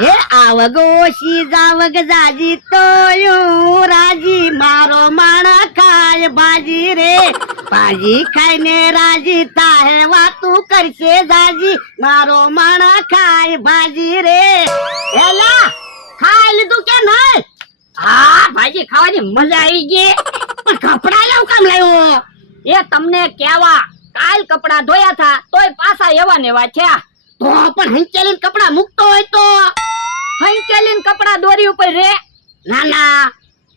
એ આવગો જાવગ જાજી તો રાજી મારો માણા ખાય ભાજી રે ભાજી ખાઈને રાજી તાહે વાતું કરશે જાજી મારો માણા ખાય ભાજી રે એલા ખાઈ લીધું કે નહીં? હા ભાજી ખાવાની મજા આવી ગઈ. પણ કપડા લાવ કામ લાવ્યો? એ તમને કેવા કાલ કપડા ધોયા થા તોય પાછા એવા ને એવા છે. તો પણ હંચેલીન કપડા મૂકતો હોય તો? હંચેલીન કપડા દોરી ઉપર રે. ના ના.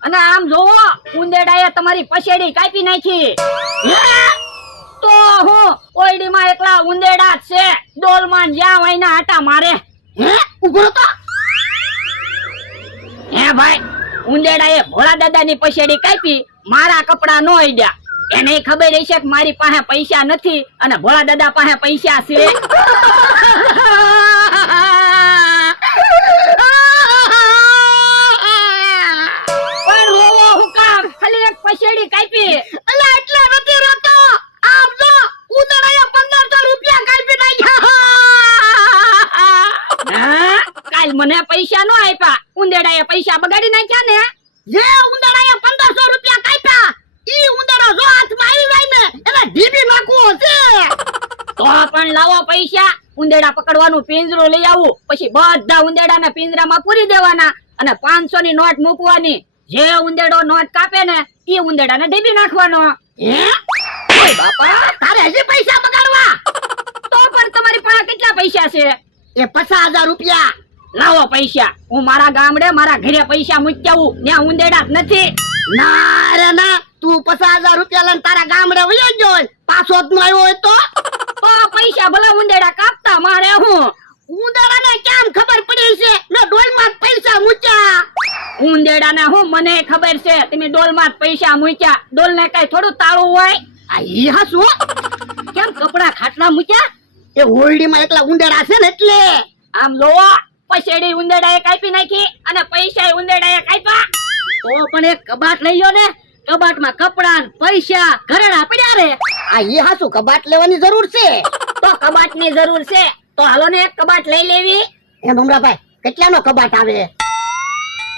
અને આમ જોવો ઉંદેડાએ તમારી પછેડી કાપી નાખી. તો હું ઓયડીમાં એકલા ઉંદેડા જ છે. ડોલમાં જ્યાં હોય ને આટા મારે. હે ઉભરો તો. હે ભાઈ ઉંદેડાએ ભોળા દાદાની પછેડી કાપી મારા કપડા નો આડ્યા. એને ખબર હશે કે મારી પાસે પૈસા નથી અને ભોળા દાદા પાસે પૈસા છે. પણ રોવો હું કામ? ખાલી એક પછેડી કાપી. અલા એટલે નથી રોતો. આમ જો ઉંદરાએ 1500 રૂપિયા કાપી નાખ્યા. કાલ મને પૈસા નો આપ્યા. ઉંદેડાએ પૈસા બગાડી નાખ્યા ને. જે ઉંદરાએ 1500 રૂપિયા કાપ્યા ઈ ઉંદરો જો હાથમાં આવી જાય ને એને ઢીબી નાખવો છે. તો પણ લાવો પૈસા. ઉંદેડા પકડવાનું પિંજરું લઈ આવું. પછી બધા ઉંદેડાને પિંજરામાં પૂરી દેવાના અને 500 ની નોટ મૂકવાની. જે ઉંદેડો નોટ કાપે ને ઈ ઉંદેડાને ઢીબી નાખવાનો. હે ઓય બાપા તારે હજી પૈસા બગાડવા? તો પણ તમારી પાસે કેટલા પૈસા છે? એ 50000 રૂપિયા. લાવો પૈસા. હું મારા ગામડે મારા ઘરે પૈસા મૂકી આવું. ત્યાં ઉંદેડા જ નથી. ના રે ના તું 50000 રૂપિયા લઈને તારા ગામડે વયો ગયો પાછો જ ન આવ્યો હોય તો પૈસા ભલા ઉંદેડા કાપતા મારે હું. ઉંદરાને કેમ ખબર પડી છે મેં ડોલમાં જ પૈસા મૂક્યા? ઉંદેડાને હું મને ખબર છે તમે ડોલમાં જ પૈસા મૂક્યા. ડોલ ને કઈ થોડું તાળું હોય? આ ઈ હાસુ કેમ કપડા ખાટલા મૂક્યા? એ હોલડીમાં એકલા ઉંદરા છે ને એટલે. આમ જોવો પછેડી ઉંદેડાએ કાપી નાખી અને પૈસા ઉંદેડાએ કાપ્યા. તો પણ એક કબાટ લઈ લો ને. કબાટમાં કપડા પૈસા ઘરેણા પડ્યા રે. આ ઈ હાસુ કબાટ લેવાની જરૂર છે? તો કબાટ ની જરૂર છે તો હાલો ને એક કબાટ લઈ લેવી. એ ભમરાભાઈ કેટલાનો કબાટ આવે?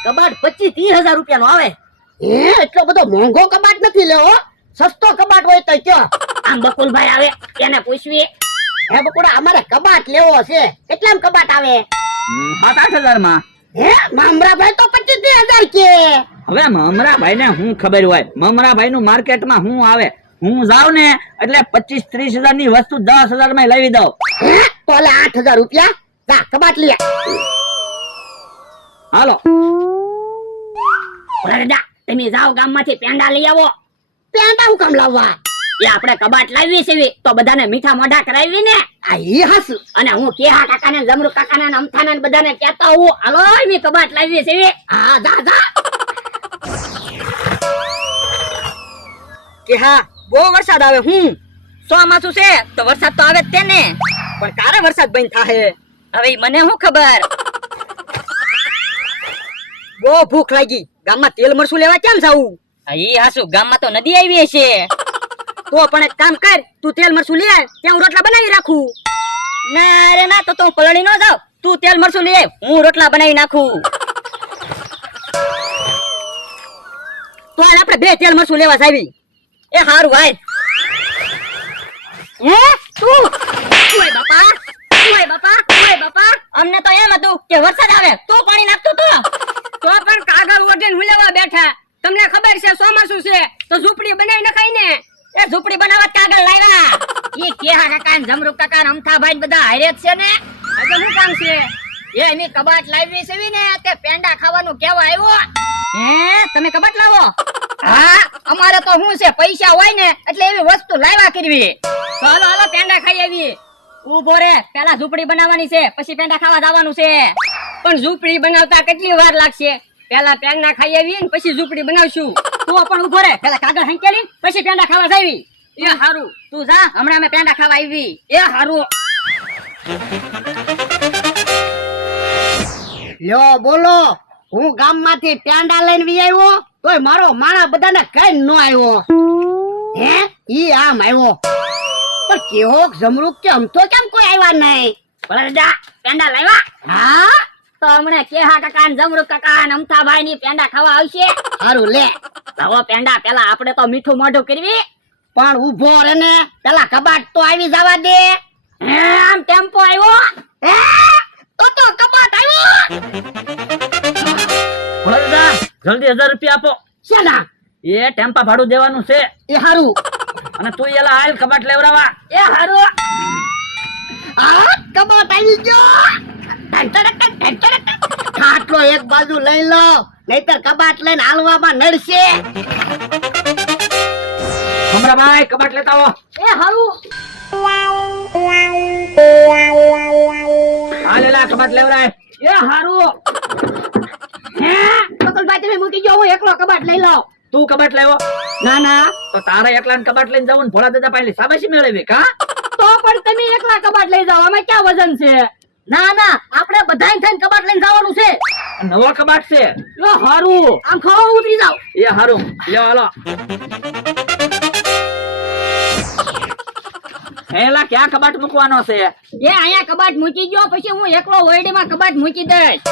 કબાટ 25-30 હજાર રૂપિયા નો આવે. હે એટલો બધો મોંઘો કબાટ નથી લેવો. સસ્તો કબાટ હોય તો કયો. આમ બકુલભાઈ આવે એને પૂછવી. હે બકુડા અમારે કબાટ લેવો છે. કેટલામ કબાટ આવે? 7-8 હજાર માં. હે મમરાભાઈ તો 25-30 હજાર કે. હવે મમરાભાઈ ને હું ખબર હોય મમરાભાઈ નું માર્કેટ માં હું આવે. હું જાઉં ને એટલે 25-30 હજાર ની વસ્તુ 10 હજાર માં લાવી દઉં. હે તો લે 8000 રૂપિયા જા કબાટ લે. હાલો દાદા તમે જાઓ ગામમાંથી પેંડા લઈ આવો. પેંડા હું કામ લાવવા? એ આપણે કબાટ લાવી છે તો બધાને મીઠા મોઢા કરાવી ને. આ ઈ હાસુ. અને હું કેહા કાકાને જમરૂ કાકાને અમથાને બધાને કહેતા હું હાલો મી કબાટ લાવી છે. હા જા જા. કે હા બહુ વરસાદ આવે. હું ચોમાસું છે તો વરસાદ તો આવે જ તે ને. પણ ક્યારે વરસાદ બંધ થાહે હવે મને શું ખબર. બહુ ભૂખ લાગી. ગામમાં તેલ મરચું લેવા કેમ જાવું? ઈ હાસુ ગામમાં તો નદી આવી છે. તો પણ એક કામ કર તું તેલ મરચું લે ત્યાં હું રોટલા બનાવી રાખું. ના રે ના તો તું પલળી ન જાવ. તું તેલ મરચું લે હું રોટલા બનાવી નાખું. તો હાલ આપણે બે તેલ મરચું લેવા જાવી. એ હારું ભાઈ. હે તું ઓય બાપા ઓય બાપા ઓય બાપા અમને તો એમ હતું કે વરસાદ આવે તો પાણી નાખતો તો પણ કાગળ વગેરે હુલેવા બેઠા. તમને ખબર છે ચોમાસું છે તો ઝૂંપડી બનાવી નખાય ને. એ ઝૂંપડી બનાવવા કાગળ લાવ્યા. એ કેહા કાકા ને જમરૂ કાકા ને અમથાભાઈ બધા હારે જ છે ને. આજે શું કામ છે? એ એની કબાટ લાવી છે ને તે પેંડા ખાવાનું કેવા આવ્યો. હે તમે કબાટ લાવો? હા અમારે તો શું છે પૈસા હોય ને એટલે એવી વસ્તુ લાવ્યા કરવી. ચાલો હાલો પેંડા ખાઈ આવી. ઉભો રે પેલા ઝૂંપડી બનાવવાની છે પછી પેંડા ખાવા જવાનું છે. પણ ઝૂંપડી બનાવતા કેટલી વાર લાગશે? પેલા પેંડા ખાઈ આવી ને પછી ઝૂંપડી બનાવશું. તો પણ ઉભો રે પેલા કાગળ હંકેલી પછી પેંડા ખાવા જાવી. એ હારું તું જા હમણાં અમે પેંડા ખાવા આવી. એ હારું લ્યો બોલો હું ગામમાંથી પેંડા લઈને વી આવ્યો તોય મારો માણા બધાને કઈ ન આવ્યો. હે ઈ આમ આવ્યો પણ કેવો જમરૂક કે આમ તો કેમ કોઈ આવ્યા નહીં? ભલા દાદા પેંડા લાવ્યા? હા તો હમણે કેહા કાકા ને જમરૂ કાકા ને અમથાભાઈ ની પેંડા ખાવા આવશે. હારું લે. લાવો પેંડા, પેલા આપણે તો મીઠું મોઢું કરવી. પણ ઉભો રે ને, પેલા કબાટ તો આવી જવા દે. હે, આમ ટેમ્પો આવ્યો. હે, તો કબાટ આવ્યો. ભોળા દાદા જલ્દી 1000 રૂપિયા આપો. શેના? એ ટેમ્પા ભાડું દેવાનું છે. એ હારું. અને તું એલા હાલ કબાટ લેવરાવા. એ હારું. આ કબાટ આવી ગયો. ખાટલો એક બાજુ લઈ લો, નહીતર કબાટ લઈને હાલવામાં નડશે. મમરાભાઈ કબાટ લેતા આવો. એ હારું. હાલ એલા કબાટ લેવરાય. એ હારું. હે, બકુલભાઈ તમે મૂકી જો, હું એકલો કબાટ લઈ લઉં. તું કબાટ લેવો. ના ના, તો તારે એકલા કબાટ લઈને જવું ને ભોળા દાદા પાસે શાબાશી મેળવી કા? તો પણ તમે એકલા કબાટ લઈ જાઓ, આમાં ક્યાં વજન છે? ના ના, આપણે બધાય થઈને કબાટ લઈને જવાનું છે. નવો કબાટ છે. એ હારું. આમ ખાવા ઉતરી જાવ. એ હારું લ્યો હાલો. એલા ક્યાં કબાટ મૂકવાનો છે? એ અહીંયા કબાટ મૂકી ગયો, પછી હું એકલો ઓરડીમાં કબાટ મૂકી દઈશ.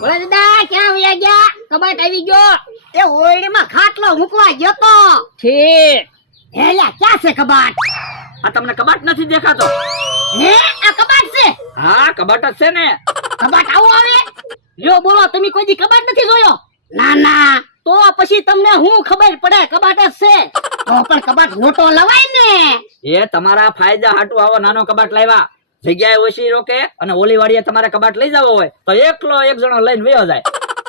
બોલા દાદા ક્યાં વયા ગયા? કબાટ આવી ગયો. એ ઓરડીમાં ખાટલો મૂકવા ગયો તો. ઠીક. હેલા ક્યાં છે કબાટ? આ તમને કબાટ નથી દેખાતો? હે, આ કબાટ છે. હા કબાટ જ છે ને. કબાટ આવું આવે? લ્યો બોલો, તમે કોઈ દી કબાટ નથી જોયો? ના ના. તો પછી તમને હું ખબર પડે કબાટ જ છે. તો પણ કબાટ મોટો લવાય ને. એ તમારા ફાયદા હાટુ આવો નાનો કબાટ લાવ્યા. જગ્યાએ ઓછી રોકે અને ઓલી વાડીએ તમારે કબાટ લઈ જવો હોય તો એકલો એક જણો લઈને વયો જાય.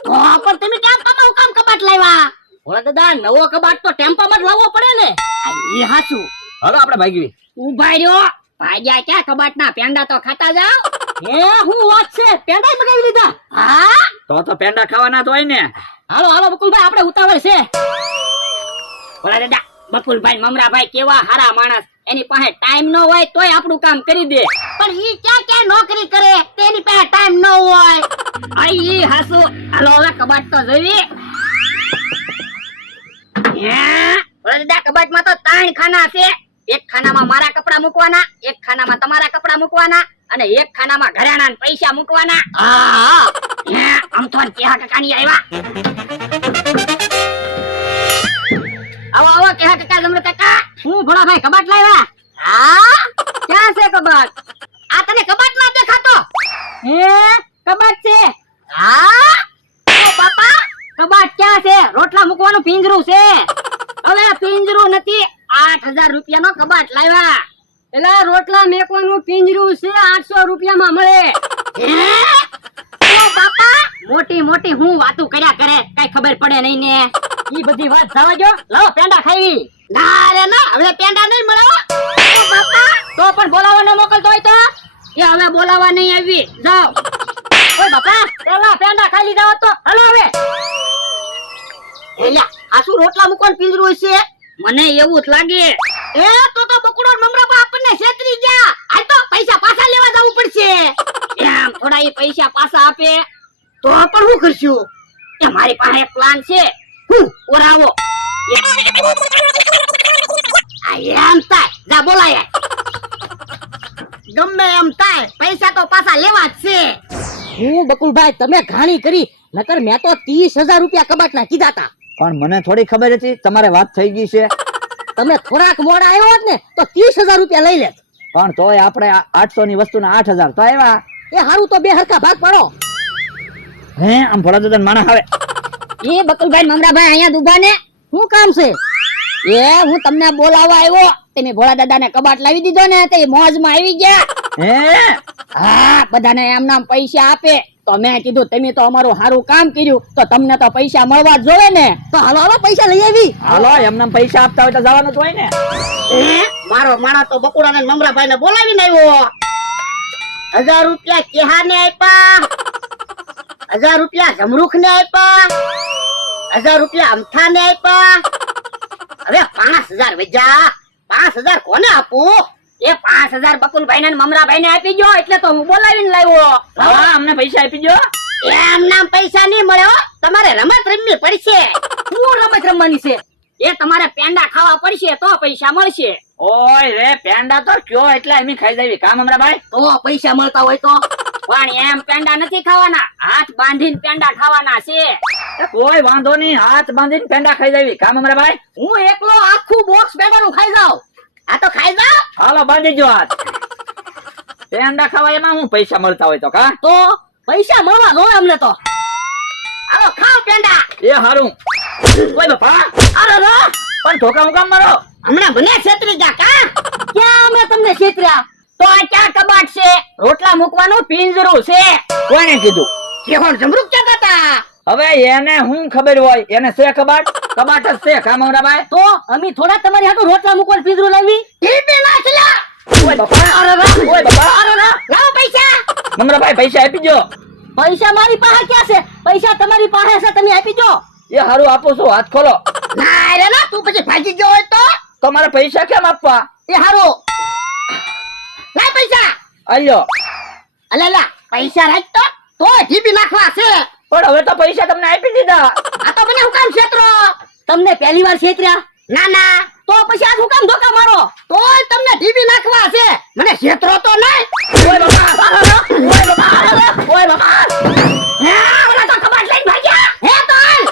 તો પણ તમે કેમ તમારું કામ કબાટ લાવ્યા? બોલા દાદા નવો કબાટ તો ટેમ્પામાં જ લાવવો પડે ને. એ હાચું. હવે આપણે ભાગવી. ઉભા રહ્યો. ભાગ્યા ક્યાં કબાટના પેંડા તો ખાતા જાવ. હે, હું વાત છે, પેંડા મગાવી લીધા. હા, તો પેંડા ખાવાના તો હોય ને. હાલો હાલો બકુલભાઈ, આપણે ઉતાવળ છે. બોલા દાદા બકુલભાઈ મમરાભાઈ કેવા હારા માણસ, એની પાસે ટાઈમ ન હોય તોય આપણું કામ કરી દે. પણ ઈ ક્યાં નોકરી કરે, તેની પાસે ટાઈમ ન હોય. આઈ હાસુ. હાલો હવે કબાટ તો જોઈ. બોલા દાદા કબાટમાં તો 3 ખાના છે. એક ખાનામાં મારા કપડા મૂકવાના, એક ખાનામાં તમારા કપડા મૂકવાના અને એક ખાનામાં ઘરેણાં ને પૈસા મૂકવાના. હા, હે, આમ તો કેહા કાકાની આવ્યા. આવો આવો કેહા કાકા, જમરૂ કાકા. હું ભોળાભાઈ કબાટ લાવ્યા. હા, ક્યાં છે કબાટ? આ તને કબાટ ના દેખાતો? હે, કબાટ છે. હા, ઓ બાપા, કબાટ ક્યાં છે? રોટલા મૂકવાનું પિંજરું છે. હવે પિંજરું નથી, 8000 રૂપિયાનો કબાટ લાવ્યા. એટલે રોટલા મેકવાનું પિંજરું છે, 800 રૂપિયામાં મળે. હે, ઓ બાપા, મોટી મોટી હું વાતું કર્યા કરે, કઈ ખબર પડે નહીં ને. ઈ બધી વાત જવા દો, લાવો પેંડા ખાવી. ના રે ના, હવે પેંડા નહીં મળે હો. ઓ બાપા, તો પણ બોલાવા ન મોકલતો હોય તો? એ હવે બોલાવા નહીં આવી, જાઓ. ઓય બાપા, પેલા પેંડા ખાઈ લીધા હોત તો હાલો હવે. એલા આ શું રોટલા મૂકવાનું પિંજરું છે? મને એવું જ લાગે. એ તો બકુડો મમરાબા આપણને છેતરી ગયા. આ તો પૈસા પાછા લેવા જવું પડશે. એમ થોડા એ પૈસા પાછા આપે તો પણ શું કરશું? એ મારી પાસે એક પ્લાન છે. હું ઓરાવો. આ એમ થાય, જા બોલાય. ગમે એમ થાય, પૈસા તો પાછા લેવા જ છે. હું બકુલભાઈ તમે ઘાણી કરી, નકર મેં તો 30000 રૂપિયા કબાટના કીધા હતા. પણ મને થોડી ખબર હતી તમારે વાત થઈ ગઈ છે. તમે થોડાક મોડા આવ્યો હોત ને તો 30000 રૂપિયા લઈ લેત. પણ તોય આપણે 800 ની વસ્તુના 8000 તો આવ્યા. એ હારું તો બે હરખા ભાગ પાડો. હે આમ ભોળા દાદા માણસ આવે. એ બકુલભાઈ મમરાભાઈ અહીંયા દુભા ને શું કામ છે? એ હું તમને બોલાવવા આવ્યો, તમે ભોળા દાદાને કબાટ લાવી દીધો ને તે મોજમાં આવી ગયા. હે હા, બધાને એમ નામ પૈસા આપે તો મેં કીધું તમે તો અમારું સારું કામ કર્યું તો તમને તો પૈસા મળવા જ જોવે ને. તો હાલો હાલો પૈસા લઈ આવી. હાલો એમને પૈસા આપતા હોય તો જવાનું જ હોય ને. મારો માણા તો બકુડા ને મમરાભાઈ ને બોલાવીને આવ્યો. 1000 રૂપિયા કેહાને આપ્યા, 1000 રૂપિયા જમરૂખ ને આપ્યા, 1000 રૂપિયા અમથા ને આપ્યા. હવે 5000 વજા. 5000 કોને આપું? એ 5000 બકુલભાઈ ને મમરાભાઈ ને આપી ગયો એટલે તો હું બોલાવીને લાવ્યો. હા અમને પૈસા આપી દો. એમ નામ પૈસા નહીં મળે હો, તમારે રમત રમવી પડશે. શું રમત રમવાની છે? એ તમારે પેંડા ખાવા પડશે તો પૈસા મળશે. ઓય રે પેંડા તો કયો એટલે અમે ખાઈ જાવી કામ હમણાં ભાઈ. તો પૈસા મળતા હોય તો પણ એમ પેંડા નથી ખાવાના, હાથ બાંધીને પેંડા ખાવાના છે. એ કોઈ વાંધો નહીં, હાથ બાંધીને પેંડા ખાઈ જાવી. કામ અમારા ભાઈ, હું એકલો આખું બોક્સ પેંડાનું ખાઈ જાઉં. આ તો ખાઈ જાઓ. હાલો બાંધી જો હાથ. પેંડા ખાવા એમાં હું પૈસા મળતા હોય તો કા? તો પૈસા મળવા જોઈએ અમને તો. હાલો ખાઓ પેંડા. એ હારું. ઓય બાપા, અરે રો, પણ ધોકા હું કામ મારો? હમણાં ભલે છેતરી જા કા. ક્યાં અમે તમને છેતર્યા? તો આ ક્યાં કબાટ છે? રોટલા મૂકવાનું પિંજરું છે. કોણે કીધું? કેહોણ જમરૂક કહેતા હતા. હવે એને હું ખબર હોય, એને છે કબાટ? કબાટ જ છે. કામ અમારા ભાઈ, તો અમે થોડા તમારી હાટુ રોટલા મૂકવાનું પિંજરું લાવી. ટીપી નાખ લા. ઓય બાપા, અરે વાહ. ઓય બાપા, લાવો પૈસા. મમરા ભાઈ પૈસા આપી જો. પૈસા મારી પાસે ક્યાં છે? પૈસા તમારી પાસે છે, તમે આપી દો. એ હારું આપું છું, હાથ ખોલો. ના રે ના, તું પછી ભાગી ગયો હોય તો તમારે પૈસા કેમ આપવા? એ હારું. લાય પૈસા. આલ્યો. અલે લા, પૈસા રાખ તો ટીપી નાખવા છે. પણ હવે તો પૈસા તમને આપી દીધા. આ તો મને હું કામ છેતરો? તમને પહેલી વાર છેતર્યા? ના ના, તો પછી આ શું કામ ધોકા મારો? તોય તમને ટીપી નાખવા છે. મને છેતરો તો નહીં. ઓય બાપા, ઓય બાપા, ઓય બાપા. હા, ઓલા તો કબાટ લઈને ભાગ્યા. હે તોલ.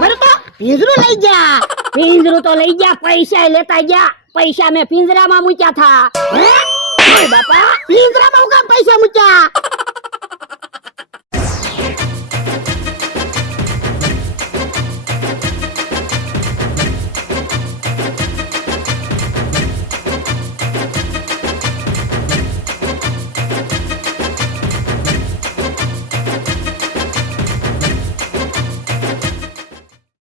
ભરે તો પિંજરું લઈ જા. પિંજરું તો લઈ ગયા, પૈસા લેતા ગયા. પૈસા મેં પિંજરામાં મૂક્યા થા. હે? ઓય બાપા, પિંજરામાં હું કામ પૈસા મૂક્યા?